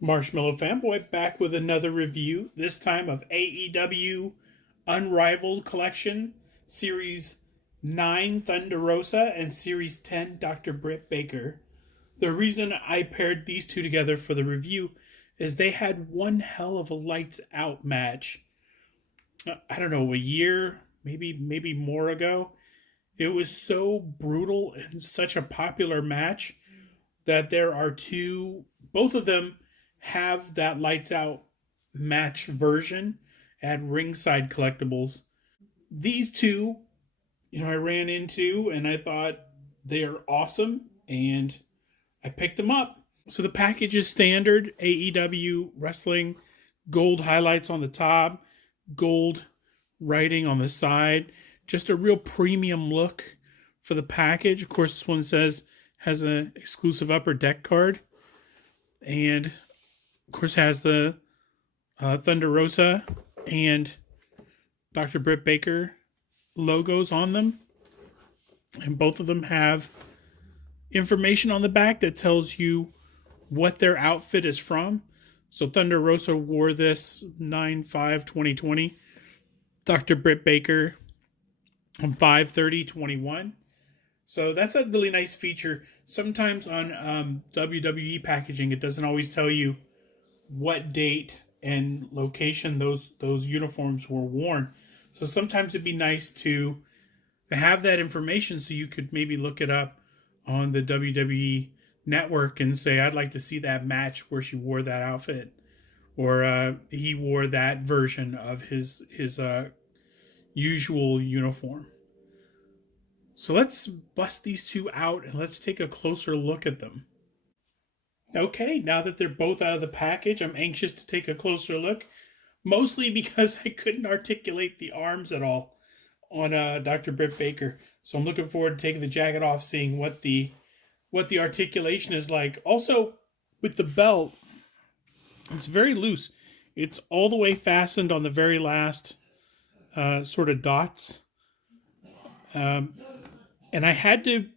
Marshmallow Fanboy back with another review, this time of AEW Unrivaled Collection, Series 9 Thunder Rosa and Series 10 Dr. Britt Baker. The reason I paired these two together for the review is they had one hell of a lights out match. I don't know, a year, maybe more ago. It was so brutal and such a popular match that there are both of them have that lights out match version at Ringside Collectibles. These two, I ran into and I thought they are awesome and I picked them up. So the package is standard AEW wrestling, gold highlights on the top, gold writing on the side, just a real premium look for the package. Of course, this one has an exclusive upper deck card, and of course has the Thunder Rosa and Dr. Britt Baker logos on them, and both of them have information on the back that tells you what their outfit is from. So Thunder Rosa wore this 9/5/2020. Dr. Britt Baker on 5/30/21. So that's a really nice feature. Sometimes on WWE packaging, it doesn't always tell you what date and location those uniforms were worn. So sometimes it'd be nice to have that information so you could maybe look it up on the WWE network and say, I'd like to see that match where she wore that outfit, or he wore that version of his usual uniform. So let's bust these two out and let's take a closer look at them. Okay, now that they're both out of the package, I'm anxious to take a closer look, mostly because I couldn't articulate the arms at all on Dr. Britt Baker. So I'm looking forward to taking the jacket off, seeing what the articulation is like. Also, with the belt, it's very loose. It's all the way fastened on the very last sort of dots. And I had to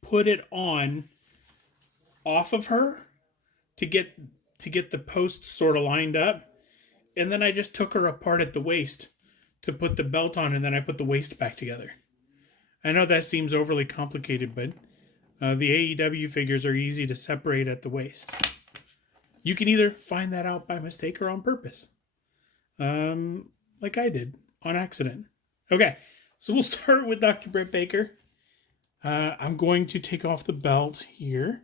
put it on off of her to get the posts sort of lined up. And then I just took her apart at the waist to put the belt on, and then I put the waist back together. I know that seems overly complicated, but the AEW figures are easy to separate at the waist. You can either find that out by mistake or on purpose. Like I did, on accident. Okay, so we'll start with Dr. Britt Baker. I'm going to take off the belt here.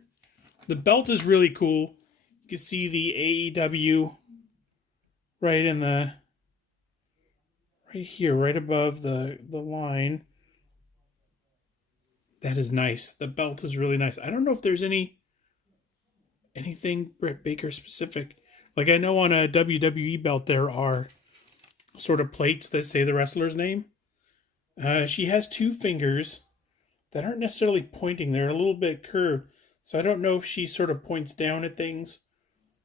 The belt is really cool. You can see the AEW right here, right above the line. That is nice. The belt is really nice. I don't know if there's anything Britt Baker specific. Like I know on a WWE belt there are sort of plates that say the wrestler's name. She has two fingers that aren't necessarily pointing. They're a little bit curved. So I don't know if she sort of points down at things.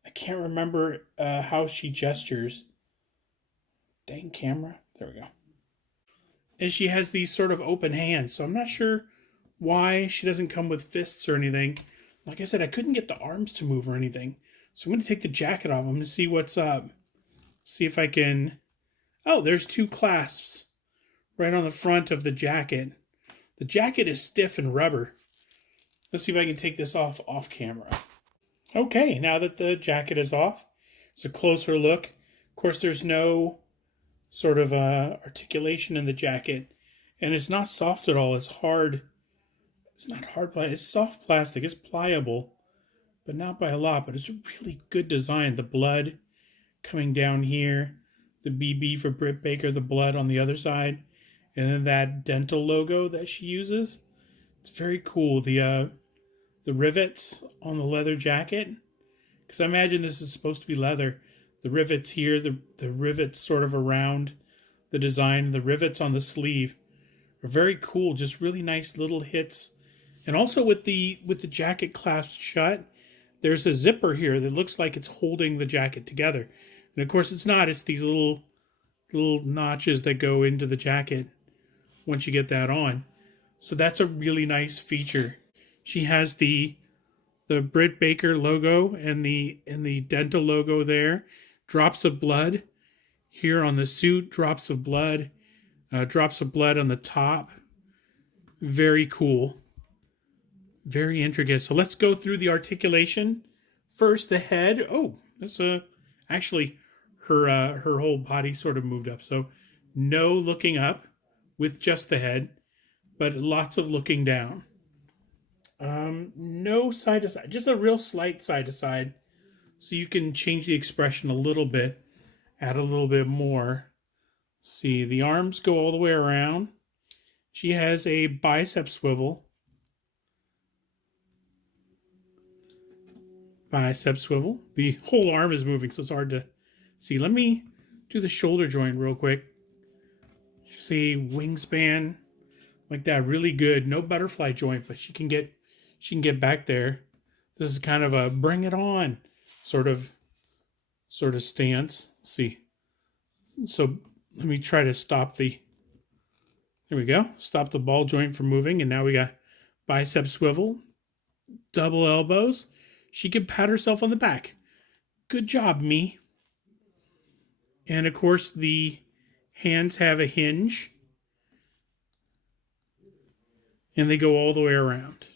I can't remember how she gestures. Dang camera. There we go. And she has these sort of open hands. So I'm not sure why she doesn't come with fists or anything. Like I said, I couldn't get the arms to move or anything. So I'm going to take the jacket off. I'm going to see what's up. See if I can... Oh, there's two clasps right on the front of the jacket. The jacket is stiff and rubber. Let's see if I can take this off camera. Okay, now that the jacket is off, it's a closer look. Of course, there's no sort of articulation in the jacket, and it's not soft at all. It's hard. It's not hard plastic. It's soft plastic. It's pliable, but not by a lot. But it's a really good design. The blood coming down here, the BB for Britt Baker, the blood on the other side, and then that dental logo that she uses. It's very cool. The rivets on the leather jacket, because I imagine this is supposed to be leather. The rivets here, the rivets sort of around the design, the rivets on the sleeve are very cool. Just really nice little hits. And also with the jacket clasped shut, there's a zipper here that looks like it's holding the jacket together. And of course it's not. It's these little notches that go into the jacket once you get that on. So that's a really nice feature. She has the the Britt Baker logo and the dental logo there. Drops of blood here on the suit. Drops of blood on the top. Very cool. Very intricate. So let's go through the articulation. First, the head. Oh, that's actually her whole body sort of moved up. So no looking up with just the head, but lots of looking down. No side to side, just a real slight side to side. So you can change the expression a little bit, add a little bit more. See, the arms go all the way around. She has a bicep swivel. Bicep swivel. The whole arm is moving, so it's hard to see. Let me do the shoulder joint real quick. See, wingspan like that, really good. No butterfly joint, but she can get back there. This is kind of a bring it on sort of stance. Let's see. So let me try to stop the. There we go. Stop the ball joint from moving, and now we got bicep swivel, double elbows. She can pat herself on the back. Good job, me. And of course, the hands have a hinge, and they go all the way around.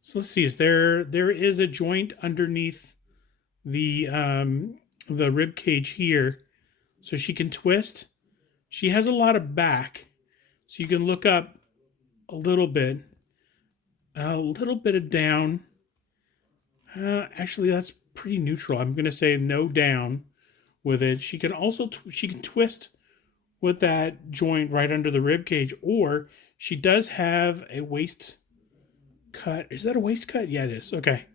So let's see. There is a joint underneath the rib cage here, so she can twist. She has a lot of back, so you can look up a little bit of down. Actually, that's pretty neutral. I'm going to say no down with it. She can also she can twist with that joint right under the rib cage, or she does have a waist cut. Is that a waist cut? Yeah, it is. Okay.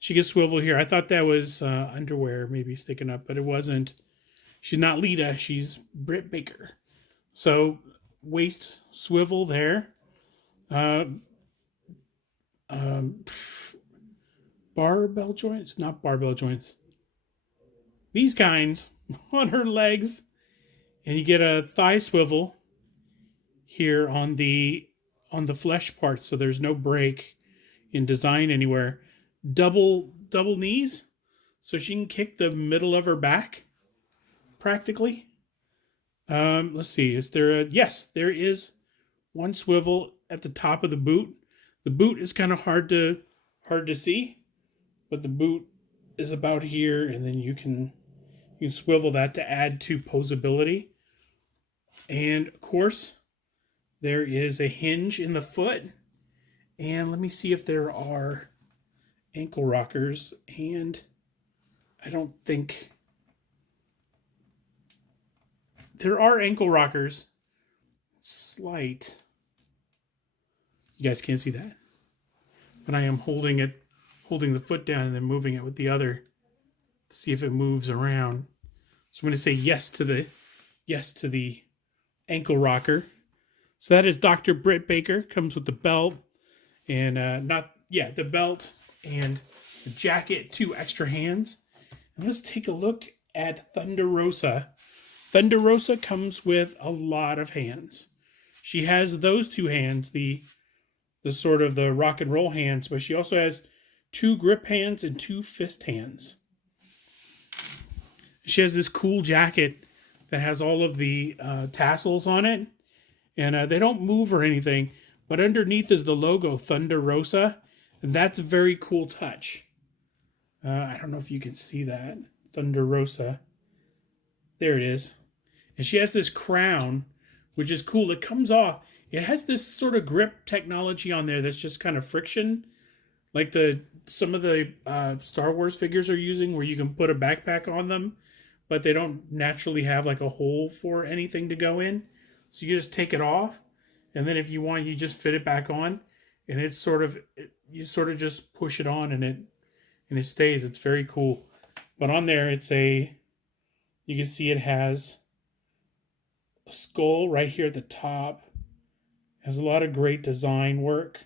She can swivel here. I thought that was underwear maybe sticking up, but it wasn't. She's not Lita. She's Britt Baker. So waist swivel there. Barbell joints? Not barbell joints. These kinds on her legs. And you get a thigh swivel here on the flesh part, so there's no break in design anywhere. Double knees, so she can kick the middle of her back, practically. Let's see. Is there a yes? There is one swivel at the top of the boot. The boot is kind of hard to see, but the boot is about here, and then you can swivel that to add to posability. And of course, there is a hinge in the foot. And let me see if there are ankle rockers. And I don't think there are ankle rockers. Slight. You guys can't see that. But I am holding the foot down and then moving it with the other to see if it moves around. So I'm going to say yes to the ankle rocker. So that is Dr. Britt Baker. Comes with the belt and the belt and the jacket, 2 extra hands. And let's take a look at Thunder Rosa. Thunder Rosa comes with a lot of hands. She has those 2 hands, the sort of the rock and roll hands, but she also has 2 grip hands and 2 fist hands. She has this cool jacket that has all of the tassels on it, and they don't move or anything, but underneath is the logo, Thunder Rosa, and that's a very cool touch. I don't know if you can see that, Thunder Rosa. There it is. And she has this crown, which is cool. It comes off. It has this sort of grip technology on there that's just kind of friction, like some of the Star Wars figures are using, where you can put a backpack on them, but they don't naturally have like a hole for anything to go in. So you just take it off, and then if you want, you just fit it back on, and you sort of just push it on, and it stays. It's very cool. But on there, you can see it has a skull right here at the top. It has a lot of great design work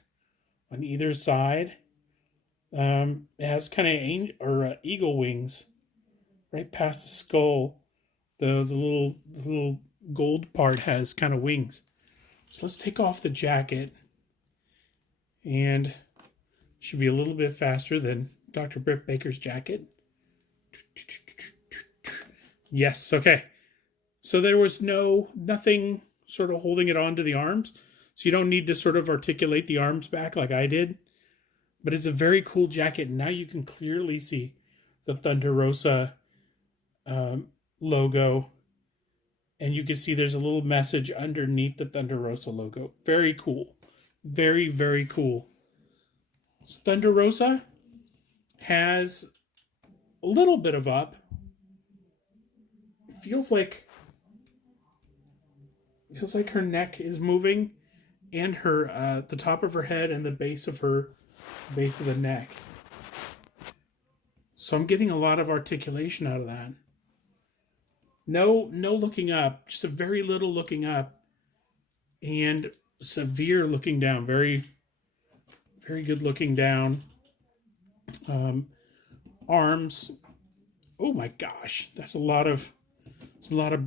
on either side. It has kind of eagle wings right past the skull. The little gold part has kind of wings. So let's take off the jacket. And Should be a little bit faster than Dr. Britt Baker's jacket. Yes, okay. So there was nothing sort of holding it onto the arms. So you don't need to sort of articulate the arms back like I did. But it's a very cool jacket. Now you can clearly see the Thunder Rosa logo. And you can see there's a little message underneath the Thunder Rosa logo. Very cool. Very, very cool. So Thunder Rosa has a little bit of up. It feels like her neck is moving, and her the top of her head and the base of the neck. So I'm getting a lot of articulation out of that. No looking up, just a very little looking up, and severe looking down. Very, very good looking down. Arms. Oh my gosh, that's a lot of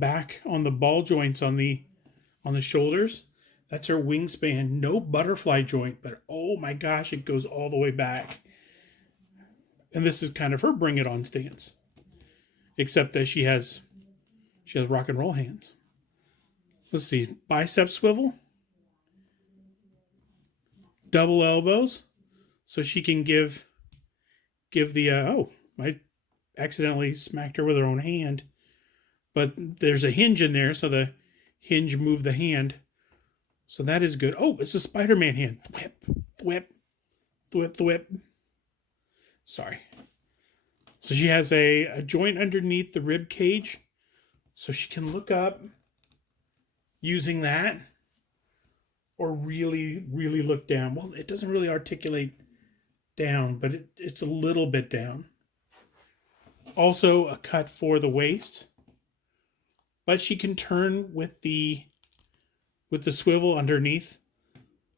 back on the ball joints on the shoulders. That's her wingspan. No butterfly joint, but oh my gosh, it goes all the way back. And this is kind of her bring it on stance, except that she has rock and roll hands. Let's see, bicep swivel, double elbows, so she can give the I accidentally smacked her with her own hand, but there's a hinge in there, so the hinge moved the hand. So that is good. Oh, it's a Spider-Man hand. Thwip, thwip, thwip, thwip. Sorry. So she has a joint underneath the rib cage, so she can look up using that, or really, really look down. Well, it doesn't really articulate down, but it's a little bit down. Also a cut for the waist, but she can turn with the swivel underneath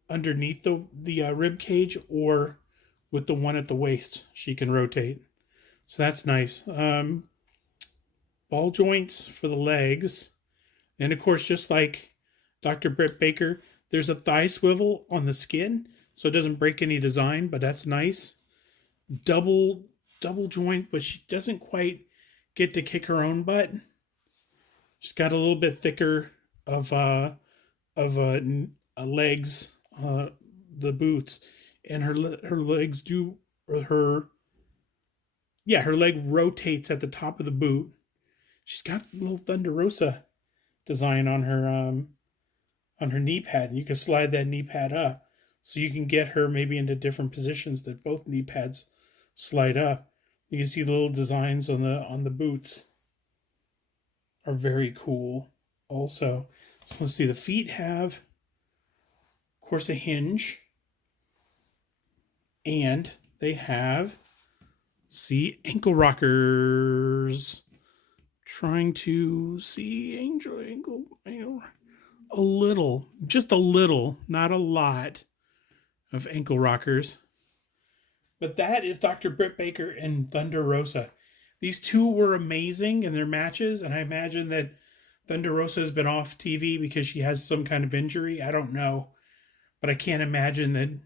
the rib cage, or with the one at the waist she can rotate. So that's nice. Ball joints for the legs, and of course, just like Dr. Britt Baker, there's a thigh swivel on the skin, so it doesn't break any design, but that's nice. Double joint, but she doesn't quite get to kick her own butt. She's got a little bit thicker of legs, the boots, and her legs do her leg rotates at the top of the boot. She's got a little Thunder Rosa design on her knee pad, and you can slide that knee pad up, so you can get her maybe into different positions that both knee pads slide up. You can see the little designs on the boots are very cool also. So let's see, the feet have, of course, a hinge, and they have, see, ankle rockers. Trying to see ankle, a little, just a little, not a lot of ankle rockers. But that is Dr. Britt Baker and Thunder Rosa. These two were amazing in their matches, and I imagine that Thunder Rosa has been off TV because she has some kind of injury. I don't know, but I can't imagine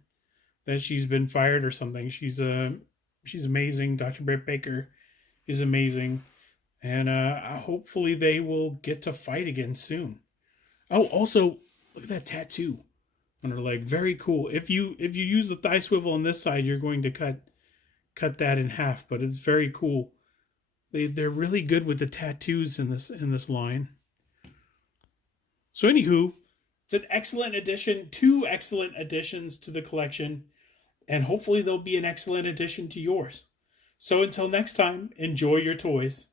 that she's been fired or something. She's amazing. Dr. Britt Baker is amazing, and hopefully they will get to fight again soon. Oh, also look at that tattoo on her leg. Very cool. If you use the thigh swivel on this side, you're going to cut that in half, but it's very cool. They're really good with the tattoos in this line. So anywho, it's an excellent addition, 2 excellent additions to the collection, and hopefully they'll be an excellent addition to yours. So until next time, enjoy your toys.